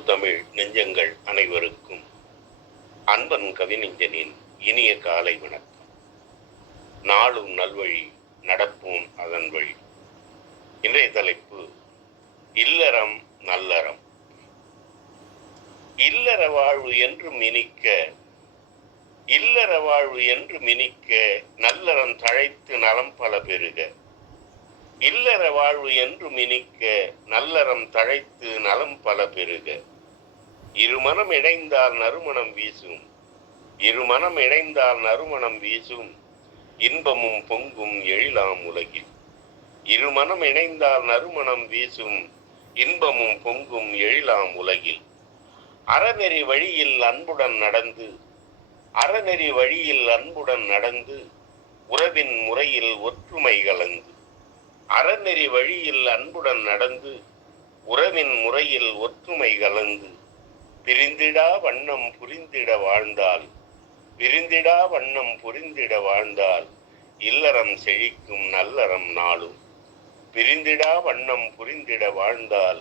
தமிழ் நெஞ்சங்கள் அனைவருக்கும் அன்பன் கவிநெஞ்சனின் இனிய காலை வணக்கம். நாளும் நல்வழி நடப்போம் அதன் வழி. இன்றைய தலைப்பு இல்லறம் நல்லறம். இல்லற வாழ்வு என்று மினிக்க இல்லற வாழ்வு என்று மினிக்க நல்லறம் தழைத்து நலம் பல பெறுக. இல்லற வாழ்வு என்று இனிக்க நல்லறம் தழைத்து நலம் பல பெறுக இருமனம் இணைந்தால் நறுமணம் வீசும். இருமனம் இணைந்தால் நறுமணம் வீசும். இன்பமும் பொங்கும் எழிலாம் உலகில். இருமனம் இணைந்தால் நறுமணம் வீசும். இன்பமும் பொங்கும் எழிலாம் உலகில். அறநெறி வழியில் அன்புடன் நடந்து. அறநெறி வழியில் அன்புடன் நடந்து. உறவின் முறையில் ஒற்றுமை கலந்து. அறநெறி வழியில் அன்புடன் நடந்து உறவின் முறையில் ஒற்றுமை கலந்து பிரிந்திடா வண்ணம் புரிந்திட வாழ்ந்தால் பிரிந்திடா வண்ணம் புரிந்திட வாழ்ந்தால் இல்லறம் செழிக்கும் நல்லறம் நாளும். பிரிந்திடா வண்ணம் புரிந்திட வாழ்ந்தால்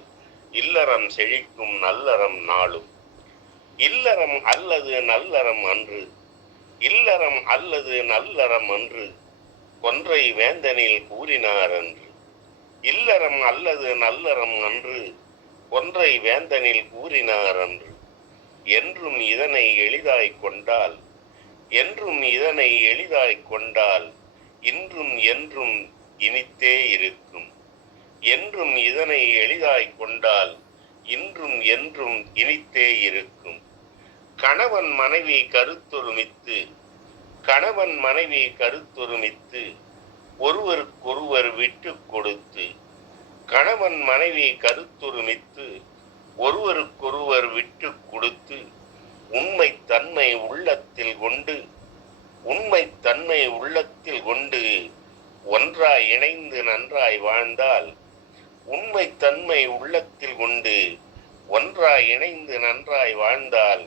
இல்லறம் செழிக்கும் நல்லறம் நாளும். இல்லறம் அல்லது நல்லறம் அன்று இல்லறம் அல்லது நல்லறம் அன்று கொன்றை வேந்தனில் கூறினார் அன்று இல்லறம் அல்லது நல்லறம் அன்று கொன்றை வேந்தனில் கூறினார் அன்று என்றும் இதனை எளிதாய் கொண்டால் என்றும் இதனை எளிதாய் கொண்டால் இன்றும் என்றும் இனித்தே இருக்கும். என்றும் இதனை எளிதாய் கொண்டால் இன்றும் என்றும் இனித்தே இருக்கும். கணவன் மனைவி கருத்தொருமித்து கணவன் மனைவி கருத்தொருமித்து ஒருவருக்கொருவர் விட்டு கொடுத்து கணவன் மனைவி கருத்தொருமித்து ஒருவருக்கொருவர் விட்டு கொடுத்து உண்மை தன்மை உள்ளத்தில் கொண்டு உண்மை தன்மை உள்ளத்தில் கொண்டு ஒன்றாய் இணைந்து நன்றாய் வாழ்ந்தால் உண்மை தன்மை உள்ளத்தில் கொண்டு ஒன்றாய் இணைந்து நன்றாய் வாழ்ந்தால்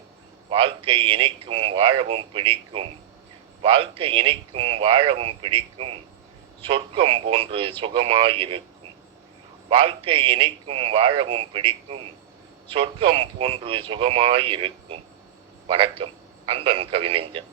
வாழ்க்கை இணைக்கும் வாழவும் பிடிக்கும். வாழ்க்கை இணைக்கும் வாழவும் பிடிக்கும் சொர்க்கம் போன்று சுகமாயிருக்கும். வாழ்க்கை இணைக்கும் வாழவும் பிடிக்கும் சொர்க்கம் போன்று சுகமாயிருக்கும். வணக்கம் அன்பன் கவிநெஞ்சன்.